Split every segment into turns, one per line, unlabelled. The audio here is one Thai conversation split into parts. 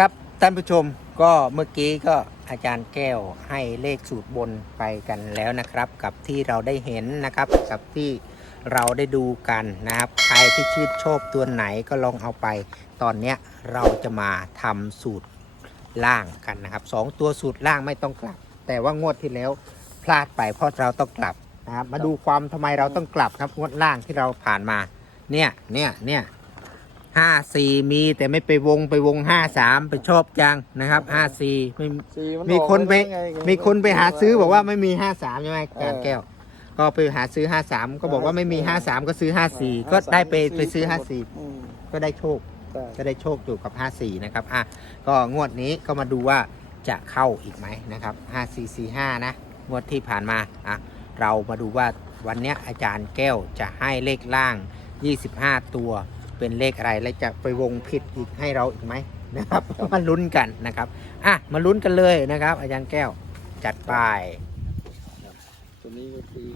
ครับท่านผู้ชมก็เมื่อกี้ก็อาจารย์แก้วให้เลขสูตรบนไปกันแล้วนะครับ กับที่เราได้เห็นนะครับ กับที่เราได้ดูกันนะครับ ใครที่ชื่นชอบตัวไหนก็ลองเอาไป ตอนเนี้ยเราจะมาทำสูตรล่างกันนะครับสองตัวสูตรล่างไม่ต้องกลับ แต่ว่างวดที่แล้วพลาดไปเพราะเราต้องกลับนะครับมาดูความทำไมเราต้องกลับครับงวดล่างที่เราผ่านมาเนี่ยเนี่ยเนี่ย ห้าสี่มีแต่ไม่ไปวงไปวงห้าสามไปชอบจังนะครับห้าสี่ไม่
สี่น
มี
ออก
คนไป
ด้งง
มีคนไปหาซื้อบอกว่าไม่มีห้าสามใช่ไหม
เออ
การแก้ว ก็ไปหาซื้อห้าสามก็บอกว่าไม่มี
เออ
ห้าสามก็ซื้อห้าสี่
53
ก็ได้ไปไปซื้อห้าสี่
อืม
ก็ได้โชค
ใช่
ก็ได้โชคอยู่กับ 54 นะครับ อะ ก็งวดนี้ก็มาดูว่าจะเข้าอีกไหมนะครับ 5445 นะ งวดที่ผ่านมา อะ เรามาดูว่าวันเนี้ยอาจารย์แก้วจะให้เลขล่าง 25 ตัว เป็นเลขอะไรและจะไปวงผิดอีกให้เราอีกไหมนะครับมาลุ้นกันนะครับอะมาลุ้นกันเลยนะครับ อาจารย์แก้วจัดไป
ตัวนี้ก็คือ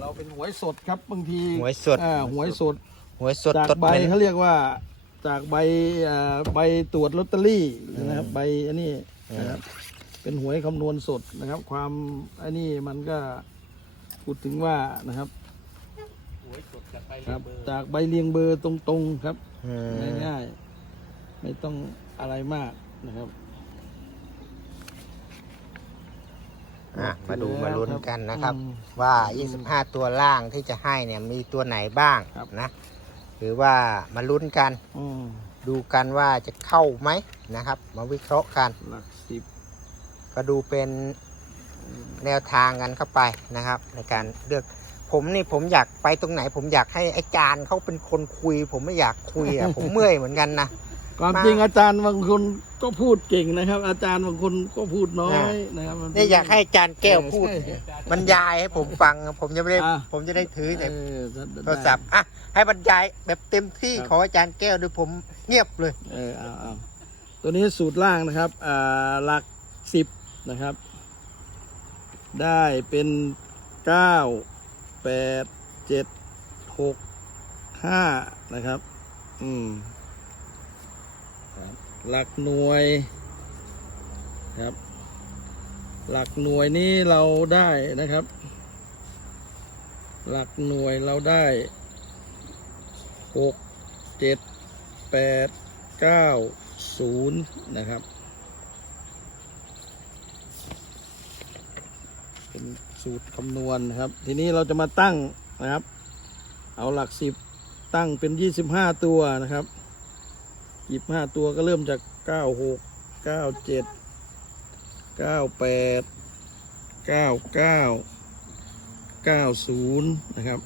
เราเป็นหวยสดครับบางที
หวยสด
อ่าหวยสด
หวยสด
จาก
ตด
ใบ
เป็น
เขาเรียกว่าจากใบอ่าใบตรวจลอตเตอรี่นะครับ
อืม
ใบอันนี้
อืม
นะครับเป็นหวยคำนวณสดนะครับ ความอันนี้มันก็พูดถึงว่านะครับ ครับ จากใบเรียงเบอร์ตรงๆครับ
อืม
ง่ายๆไม่ต้องอะไรมากนะครับ
อะมาดูมาลุ้นกันนะครับ
อืม
ว่า 25 ตัวล่างที่จะให้เนี่ยมีตัวไหนบ้าง
ครับ
นะ หรือว่ามาลุ้นกัน
อืม
ดูกันว่าจะเข้าไหมนะครับ มาวิเคราะห์กัน
หลักสิบ
ก็ดูเป็นแนวทางกันเข้าไปนะครับ ในการเลือก ผมนี่ผมอยากไปตรงไหน ผมอยากให้อาจารย์เขาเป็นคนคุย ผมไม่อยากคุยอะ ผมเมื่อยเหมือนกันนะ
ความ
มา
จริงอาจารย์บางคนก็พูดเก่งนะครับ อาจารย์บางคนก็พูดน้อยนะครับมัเป็
นี่อยากให้อาจารย์แก้วพูด
ใช่
บรรยายให้ผมฟัง ผมจะไม่ได้
อะ
ผมจะได้ถือแต่
เออ
โทรศัพท์อะให้บรรยายแบบเต็มที่
ครับ
ขออาจารย์แก้วด้วยผมเงียบเลย
เออเอาเอาตัวนี้สูตรล่างนะครับ อ่า หลักสิบนะครับ ได้เป็นเก้า แปดเจ็ดหกห้านะครับ อืมหลักหน่วยครับ หลักหน่วยนี้เราได้นะครับ หลักหน่วยเราได้หกเจ็ดแปดเก้าศูนย์นะครับ เป็นสูตรคำนวณนะครับ ทีนี้เราจะมาตั้งนะครับ เอาหลักสิบตั้งเป็นยี่สิบห้าตัวนะครับยี่ห้าตัวก็เริ่มจากเก้าหกเก้าเจ็ดเก้าแปดเก้าเก้าเก้าศูนย์นะครับ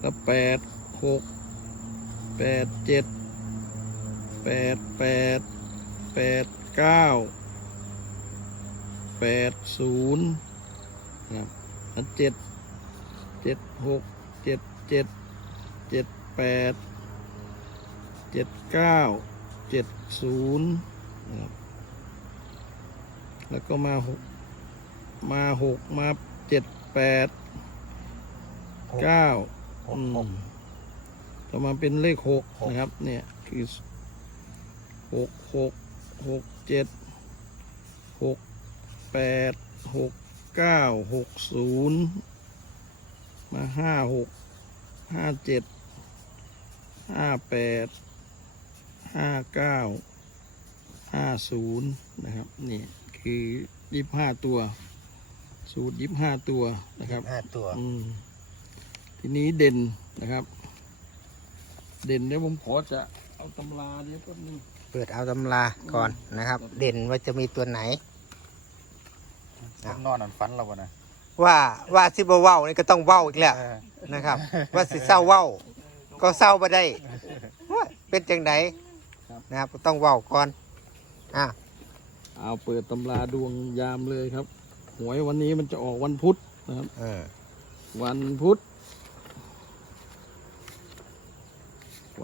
แล้วแปดหกแปดเจ็ดแปดแปดแปดเก้าแปดศูนย์ นะครับแล้วเจ็ดเจ็ดหกเจ็ดเจ็ดเจ็ดแปดเจ็ดเก้าเจ็ดศูนย์นะครับแล้วก็มาหกมาหกมาเจ็ดแปดเก้าอืมต่อมาเป็นเลขหก
หก
นะครับ เนี่ยคือหกหกหกเจ็ดหกแปดหก เก้าหกศูนย์มาห้าหกห้าเจ็ดห้าแปดห้าเก้าห้าศูนย์นะครับ นี่คือยี่ห้าตัว สูตรยี่ห้าตัวนะครับ
ห้าตัว
อืมทีนี้เด่นนะครับ เด่นเดี๋ยวผมขอจะเอาตำราเดี๋ยวแป๊บนึง
เปิดเอาตำราก่อนนะครับ เด่นว่าจะมีตัวไหน
ผมนอนนั่นฝันเราบ่นะ
ว่าว่าสิบเว้านี่ก็ต้องเว้าอีกแล้ว
เออ
นะครับ ว่าสิเศร้าเว้า ก็เศร้าไปได้ว่าเป็นจังไดนะครับก็ต้องเว้าก่อนอะ
เอาเปิดตำราดวงยามเลยครับ หวยวันนี้มันจะออกวันพุธนะครับ
เออ
วันพุธ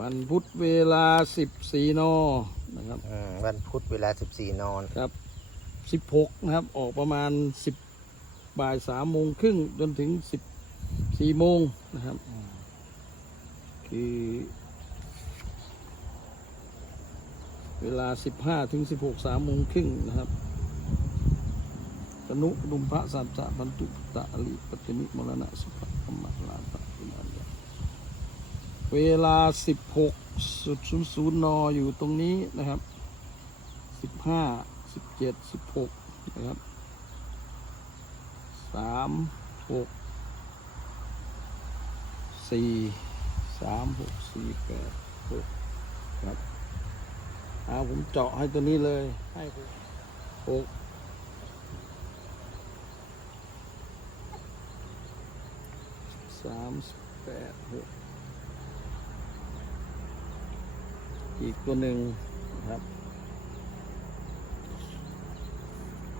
วันพุธเวลาสิบสี่นอนะครับ
เออวันพุธเวลา14นอน
ครับ สิบหกนะครับ ออกประมาณสิบบ่ายสามโมงครึ่งจนถึงสิบสี่โมงนะครับ คือเเวลา 15 ถึง 16 3โมงครึ่งนะครับกนุดุมพระสัจจะบรรจุตะอลิปติมิมรณะสุภธรรมลาภะอินาญะเวลา 16สุดศูนย์ศูนย์นอยู่ตรงนี้นะครับ 15 17 16นะครับสามหกสี่สามหกสี่แปดหกครับเอาผมเจาะให้ตัวนี้เลย ให้หกหกสามแปดหกอีกตัวหนึ่งนะครับ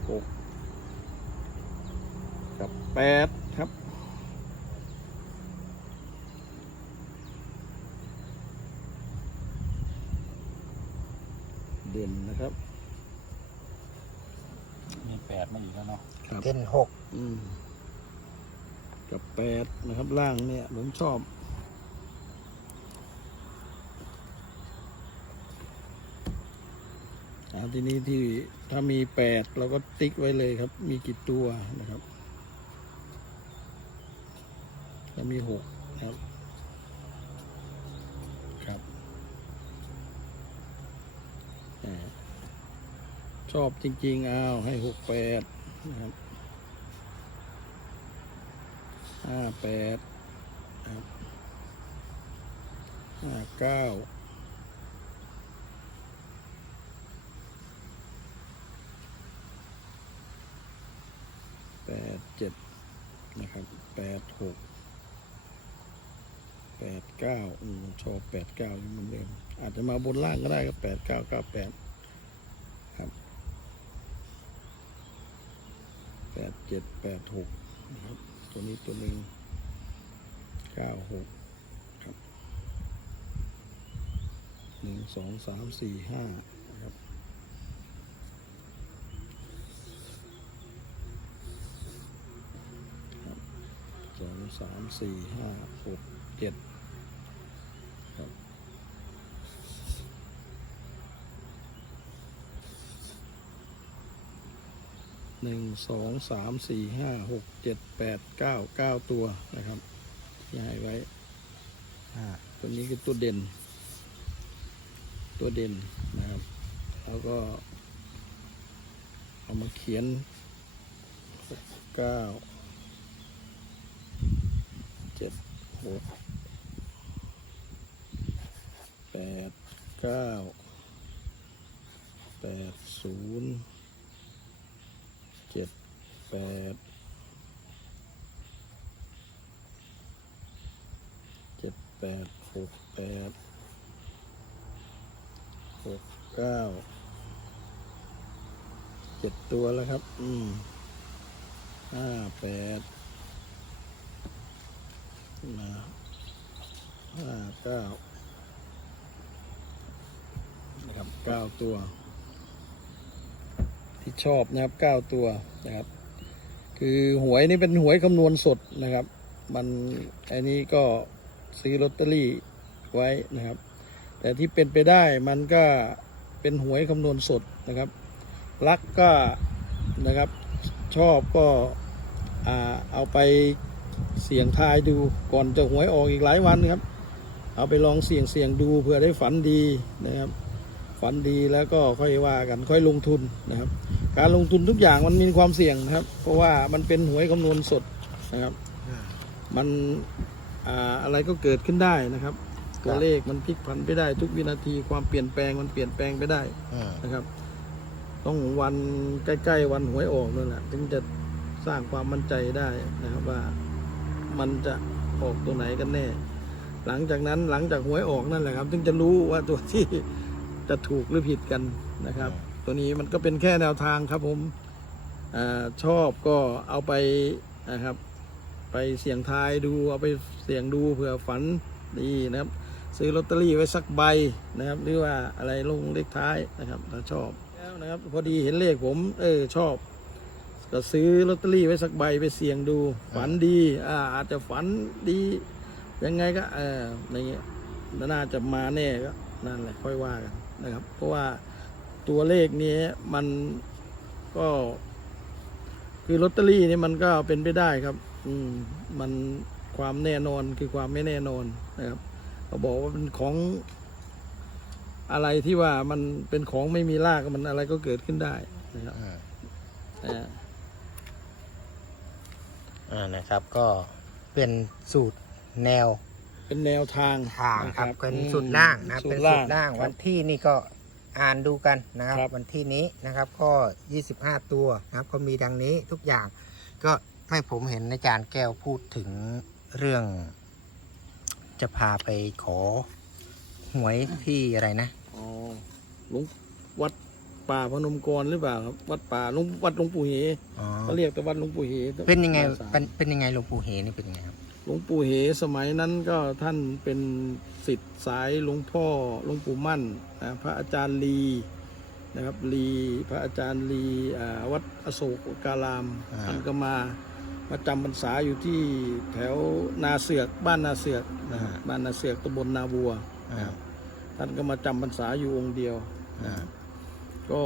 หก กับ แปดครับเด่นนะครับ
มีแปดมาอีกแล้วเนาะ
ครับ
เด่นหก
อืมกับแปดนะครับล่างเนี่ยผมชอบอาทีนี้ที่ถ้ามีแปดเราก็ติ๊กไว้เลยครับ มีกี่ตัวนะครับ ถ้ามีหกครับ ครับอชอบจริง ๆ เอาให้หกแปดนะครับห้าแปดครับห้าเก้าแปดเจ็ดนะครับแปดหก แปดเก้าอืมชอบแปดเก้าเหมือนเดิม อาจจะมาบนล่างก็ได้ครับแปดเก้าเก้าแปดครับแปดเจ็ดแปดหกนะครับ ตัวนี้ตัวหนึ่งเก้าหกครับหนึ่งสองสามสี่ห้านะครับครับสองสามสี่ห้าหก เจ็ดครับหนึ่งสองสามสี่ห้าหกเจ็ดแปดเก้าเก้าตัวนะครับที่ให้ไว้
อ่า
ตัวนี้คือตัวเด่น ตัวเด่นนะครับ แล้วก็ เอามาเขียนหกเก้าเจ็ดหก แปดเก้าแปดศูนย์เจ็ดแปดเจ็ดแปดหกแปดหกเก้าเจ็ดตัวแล้วครับ อืมห้าแปดนะห้าเก้า นะครับเก้าตัว ที่ชอบนะครับเก้าตัวนะครับ คือหวยนี่เป็นหวยคำนวณสดนะครับ มันไอ้นี้ก็ซื้อลอตเตอรี่ไว้นะครับ แต่ที่เป็นไปได้มันก็เป็นหวยคำนวณสดนะครับ รักก็นะครับชอบก็อ่าเอาไปเสี่ยงทายดูก่อนจะหวยออกอีกหลายวันครับ เอาไปลองเสี่ยงเสี่ยงดูเผื่อได้ฝันดีนะครับ ฝันดีแล้วก็ค่อยว่ากันค่อยลงทุนนะครับ การลงทุนทุกอย่างมันมีความเสี่ยงครับ เพราะว่ามันเป็นหวยคำนวณสดนะครับ มันออะไรก็เกิดขึ้นได้นะครับ ตัวเลขมันพลิกผันไปได้ทุกวินาทีความเปลี่ยนแปลงมันเปลี่ยนแปลงไปได้นะครับ ต้องวันใกล้ๆวันหวยออกนั่นแหละถึงจะสร้างความมั่นใจได้นะครับว่ามันจะออกตัวไหนกันแน่ หลังจากนั้นหลังจากหวยออกนั่นแหละครับ ถึงจะรู้ว่าตัวที่ จะถูกหรือผิดกันนะครับ ตัวนี้มันก็เป็นแค่แนวทางครับผมอาชอบก็เอาไปนะครับ ไปเสี่ยงทายดูเอาไปเสี่ยงดูเผื่อฝันดีนะครับ ซื้อลอตเตอรี่ไว้สักใบนะครับ หรือว่าอะไรลงเลขท้ายนะครับถ้าชอบแล้วนะครับ พอดีเห็นเลขผม เออชอบก็ซื้อลอตเตอรี่ไว้สักใบไปเสี่ยงดู ฝันดีอ่าอาจจะฝันดี ยังไงก็เออในเงี้ยน่าจะมาแน่ก็ นั่นแหละค่อยว่ากันนะครับ เพราะว่าตัวเลขนี้มันก็ คือลอตเตอรี่นี่มันก็เป็นไปได้ครับ อืม มันความแน่นอนคือความไม่แน่นอนนะครับเขาบอกว่าเป็นของอะไรที่ว่ามันเป็นของไม่มีรากมันอะไรก็เกิดขึ้นได้นะครับ
อืม
อ่า
อ่านะครับ ก็เป็นสูตรแนว
เป็นแนวทาง
ทางครับ
นะ
เป็น
อืม
สูตรล่างนะครับ
สู
เป็น
ตร
สูตรล่าง
ครับ
วันที่นี่ก็อ่านดูกันนะครับ
ครับ
วันที่นี้นะครับก็ 25 ตัวนะครับก็มีดังนี้ทุกอย่าง ก็ให้ผมเห็นอาจารย์แก้วพูดถึงเรื่อง จะพาไปขอหวยที่อะไรนะ
อ๋อหลวงวัดป่าพนมกรหรือเปล่าครับ วัดป่าหลวงวัดหลวงปู่เห
อ๋อ
เขาเรียกแต่วัดหลวงปู่เห
เป็นยังไง
ภาษา
เป็นเป็นยังไงหลวงปู่เหนี่เป็นยังไงครับ
หลวงปู่เหสมัยนั้นก็ท่านเป็นสิทธิ์สายหลวงพ่อหลวงปู่มั่นนะพระอาจารย์ลีนะครับลีพระอาจารย์ลีอ่าวัดอโศกการาม
อ่า
ท่านก็มามาจำพรรษาอยู่ที่แถวนาเสือกบ้านนาเสือกนะฮะบ้านนาเสือกตำบลนาบัว
อ่า
ท่านก็มาจำพรรษาอยู่องค์เดียว
อ่า
ก็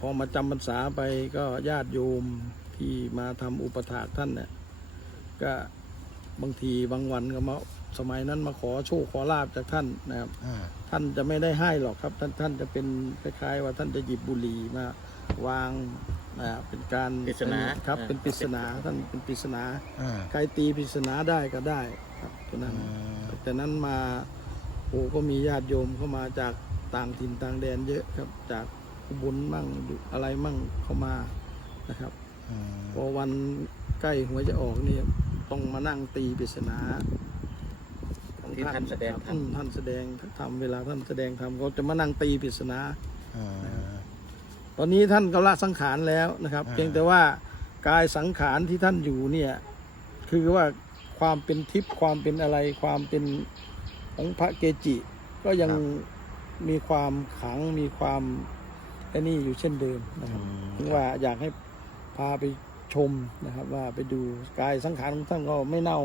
พอมาจำพรรษาไปก็ญาติโยมที่มาทำอุปถากท่านเนี่ยก็ บางทีบางวันก็มาสมัยนั้นมาขอโชคขอลาบจากท่านนะครับ
อ่า
ท่านจะไม่ได้ให้หรอกครับ ท่านท่านจะเป็นคล้ายๆว่าท่านจะหยิบบุหรี่มาวางนะเป็นการ
ปริศนา
ครับ
อ่า
เป็นปริศนาท่านเป็นปริศนา
อ่า
ใครตีปริศนาได้ก็ได้ครับฉะนั้น
อืม
แต่นั้นมาโอ้ก็มีญาติโยมเข้ามาจากต่างถิ่นต่างแดนเยอะครับ จากอุบลมั่งอะไรมั่งเข้ามานะครับ
อืม
พอวันใกล้หวยจะออกนี่ ต้องมานั่งตีปริศนาของ
ที่ท่านแสดง
ครับ
ธรรม
อืมท่านแสดงทำเวลาท่านแสดงทำเขาจะมานั่งตีปริศนา
อ่า
ตอนนี้ท่านก็ละสังขารแล้วนะครับ
อ่า
เพียงแต่ว่ากายสังขารที่ท่านอยู่เนี่ยคือว่าความเป็นทิพย์ความเป็นอะไร ความเป็นของพระเกจิ ก็ยังมีความขลังมีความไอ้นี่อยู่เช่นเดิมนะครับถึงว่าอยากให้พาไป ชมนะครับ ว่าไปดูกายสังขารของท่านก็ไม่เน่า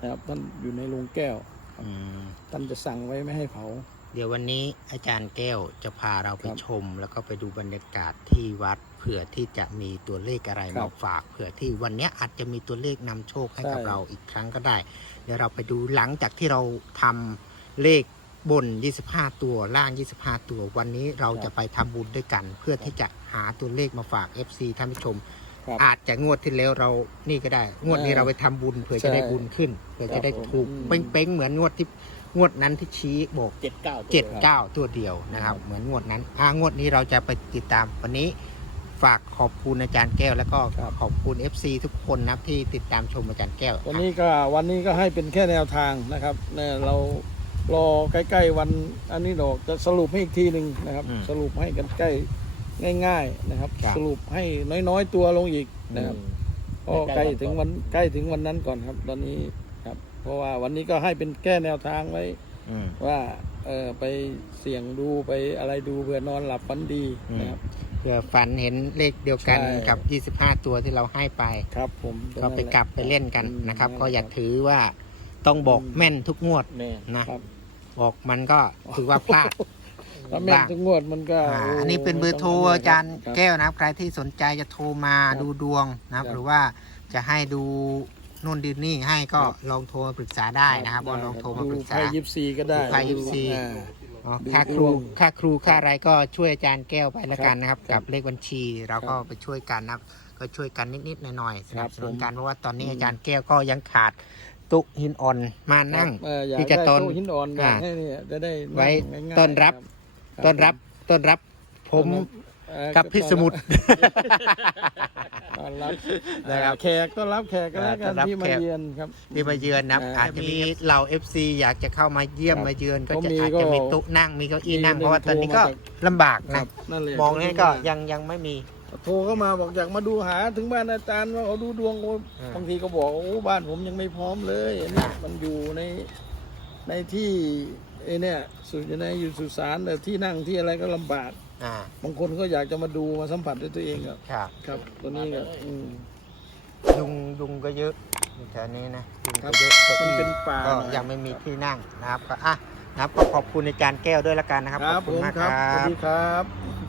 นะครับ ท่านอยู่ในโรงแก้ว
อืม
ท่านจะสั่งไว้ไม่ให้เผา
เดี๋ยววันนี้อาจารย์แก้วจะพาเราไป
ครับ
ชม แล้วก็ไปดูบรรยากาศที่วัดเผื่อที่จะมีตัวเลขอะไร
ครั
มา
บ
ฝากเผื่อที่วันเนี้ยอาจจะมีตัวเลขนำโชคให้กับ
ใช่
เราอีกครั้งก็ได้ เดี๋ยวเราไปดูหลังจากที่เราทำเลขบน 25 ตัวล่าง 25 ตัว วันนี้เราจะไปทำบุญด้วยกัน เพื่อที่จะหาตัวเลขมาฝาก FC ท่านผู้ชม
ครับ
อาจจะงวดที่แล้วเรานี่ก็ได้ งวดนี้
เออ
เราไปทำบุญเผื่อ
ใช่
จะได้บุญขึ้นเผื่อจะได้
ครับผม
ถูก
อืม
เป้งๆเหมือนงวดที่งวดนั้นที่ชี้บอก
เจ็ดเก้า
เจ็ดเก้าตัวเดียวนะครับ เหมือนงวดนั้นอ่างวดนี้เราจะไปติดตามวันนี้ฝากขอบคุณอาจารย์แก้ว แล้วก็
ครับ
ขอบคุณ FC ทุกคนนะครับที่ติดตามชมอาจารย์แก้ว
วันนี้ก็วันนี้ก็ให้เป็นแค่แนวทางนะครับเนี่ยเรารอใกล้ๆวันอันนี้ดอกจะสรุปให้อีกทีหนึ่งนะครับ สรุปให้กันใกล้ ง่าย ๆนะครับ สรุปให้น้อยๆตัวลงอีกนะครับก็ใกล้ถึงวันใกล้ถึงวันนั้นก่อนครับ ตอนนี้ครับ เพราะว่าวันนี้ก็ให้เป็นแก้แนวทางไว้
อืม
ว่าเออไปเสี่ยงดูไปอะไรดูเพื่อนอนหลับฝันดีนะครับ
เพื่อฝันเห็นเลขเดียวกัน
ใช่
กับ 25 ตัวที่เราให้ไป
ครับผม
ก็ไปกลับไปเล่นกัน
อืม
นะครับ
นั่น
ก็อย่า
ครับ
ถือว่าต้องบอก
อืม
แม่นทุกงวด
แม่
นะครับ บอกมันก็ถือว่าพลาด
ถ้าแม่น
บ้าง
ทุกงวดมันก็
อ่า
โอั
นนี้เป็นเบอร์โทรอาจารย์
คบ
แก้วนะครับ ใครที่สนใจจะโทรมา
ครับ
ดูดวงนะครับ
ครับ
หรือว่าจะให้ดูนู่นดีนี่ให้ก็
ครับ
ลองโทรมาปรึกษาได้นะครับว่าลองโทรมาปรึกษา
ดูไพ่ยิปซีก็ได้
ดูไพ่ยิปซี
อ่า
อ๋อ
ดู
ค่าครู
ดวง
ค่าครูค่าอะไรก็ช่วยอาจารย์แก้วไปแล้วกันนะครับ
ครั
กับบเลขบัญชีเราก็
ครับ
ไปช่วยกันนะครับ ก็ช่วยกันนิดๆหน่อยๆส
ครั
นั
บบ
สนุน
ผม
กันเพราะว่าตอนนี้
อืม
อาจารย์แก้วก็ยังขาดตุกหินอ่อนมานั่ง
เอออยาก
ที่
ได้
จะต้น
โต๊ะหินอ่อนอยาก
อ่า
ให้เนี่ยจะได้นั่ง
ไว้
ง่ายๆ
ต้อนรับ
ค
ต้อนรับต้อนรับผม
เอ่อ
กับพิสมุทร
ต้อนรับ
นะครับ
แขกต้อนรับแขกก็แล้ว
ต้
กั
อนนรับ
ที่มา
แขก
เยือนครับ
ที่มาเยือนนะครับ
อ่า
อาจจะมีเหล่า FC อยากจะเข้ามาเยี่ยม
ครับ
มาเยือนก็
ก็
จะ
มี
อาจ
ก็
จะมีโต๊ะนั่งมีเก้าอี้นั่ง
มี
เพราะว่าตอนนี้ก็
โทรมาจาก
ลำบาก
ค
นะ
รับนั่นเลย
มองนี่ก็ยังยังไม่มี
โทรเข้ามาบอกอยากมาดูหาถึงบ้านอาจารย์ว่าเขาดูดวงโอ้
อ่า
บางทีก็บอกโอ้บ้านผมยังไม่พร้อมเลยอันนี้มันอยู่ในในที่ ไอ้เนี่ยสุในอยู่สุสานแต่ที่นั่งที่อะไรก็ลำบาก
อ่า
บางคนก็อยากจะมาดูมาสัมผัสด้วยตัวเองครับ
ครับ
ครับตัวนี้ก็อืม
ยุงยุงก็เยอะอยู่แถวนี้นะยุง
ครั
ก็
บ
เยอะเก้า
มัน
อี้
เป็นป่า
ก็
หน่อย
ยังไม่มีที่นั่งนะครับก็อะนะครับก็ขอบคุณอาจารย์แก้วด้วยละกันนะครับ
ครับ
ขอบคุ
ผ
ณ
ม
มาก
ค
ค
รั
รั
สวัส
บ
ดีครับ